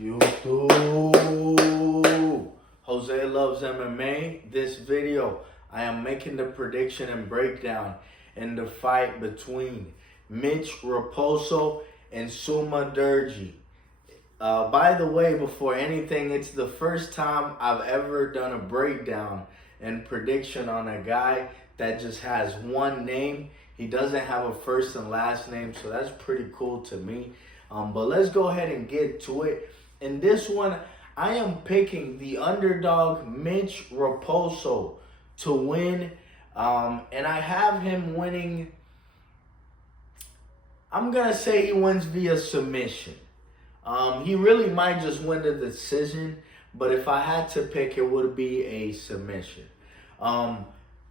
YouTube. Jose Loves MMA. This video, I am making the prediction and breakdown in the fight between Mitch Raposo and Sumudaerji. By the way, before anything, it's the first time I've ever done a breakdown and prediction on a guy that just has one name. He doesn't have a first and last name, so that's pretty cool to me. But let's go ahead and get to it. In this one, I am picking the underdog Mitch Raposo to win. And I have him winning. I'm going to say he wins via submission. He really might just win the decision, but if I had to pick, it would be a submission.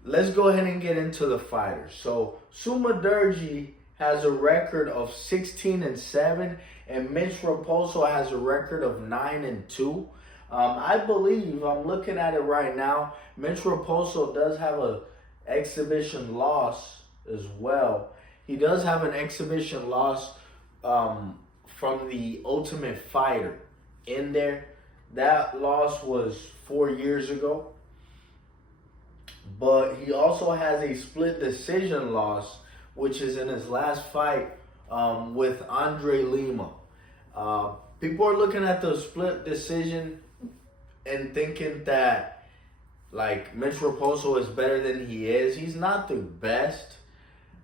Let's go ahead and get into the fighters. So Sumudaerji has a record of 16-7, and Mitch Raposo has a record of 9-2. I believe, I'm looking at it right now, Mitch Raposo does have a exhibition loss as well. He does have an exhibition loss from the Ultimate Fighter in there. That loss was 4 years ago. But he also has a split decision loss, which is in his last fight with Andre Lima. People are looking at the split decision and thinking that like Mitch Raposo is better than he is. He's not the best,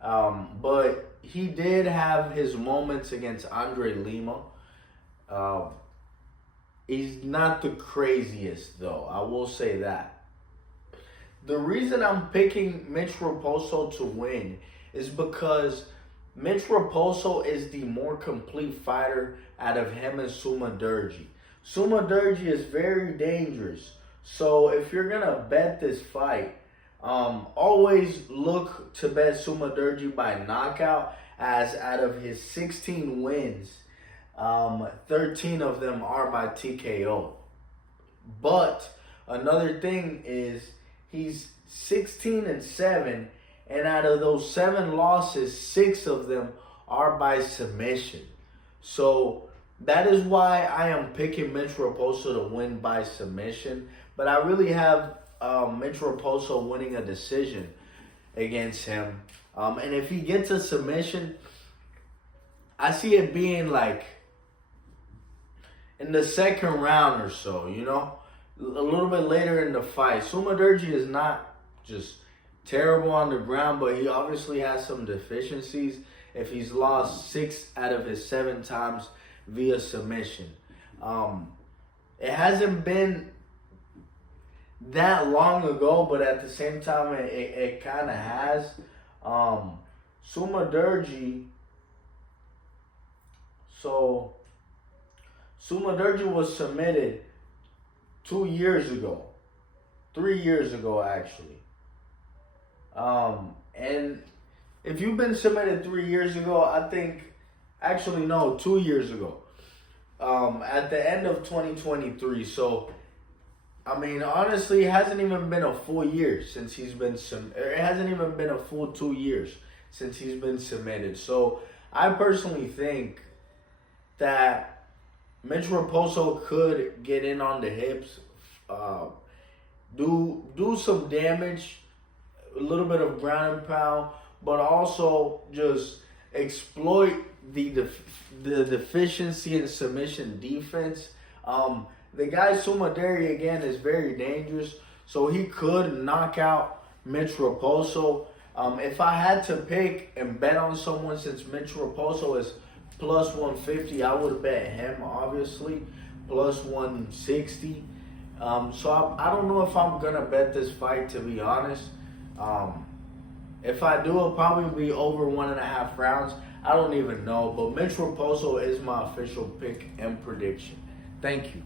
but he did have his moments against Andre Lima. He's not the craziest though, I will say that. The reason I'm picking Mitch Raposo to win is because Mitch Raposo is the more complete fighter out of him and Sumudaerji. Sumudaerji is very dangerous. So if you're going to bet this fight, always look to bet Sumudaerji by knockout, as out of his 16 wins, 13 of them are by TKO. But another thing is he's 16-7, and out of those 7 losses, 6 of them are by submission. So that is why I am picking Mitch Raposo to win by submission. But I really have Mitch Raposo winning a decision against him. And if he gets a submission, I see it being like in the second round or so, you know, a little bit later in the fight. Sumudaerji is not just terrible on the ground, but he obviously has some deficiencies if he's lost 6 out of his 7 times via submission. It hasn't been that long ago, but at the same time, it kind of has. Sumudaerji was submitted 2 years ago, 3 years ago actually. And if you've been submitted 3 years ago, I think, actually no, 2 years ago, at the end of 2023. So, I mean, honestly, it hasn't even been a full year since he's been, it hasn't even been a full 2 years since he's been submitted. So, I personally think that Mitch Raposo could get in on the hips, do some damage, a little bit of ground and pound, but also just exploit the deficiency in submission defense. The guy Sumudaerji again is very dangerous, so he could knock out Mitch Raposo. If I had to pick and bet on someone, since Mitch Raposo is plus 150, I would bet him, obviously, plus 160. So I don't know if I'm going to bet this fight, to be honest. If I do, it'll probably be over 1.5 rounds. I don't even know. But Mitch Raposo is my official pick and prediction. Thank you.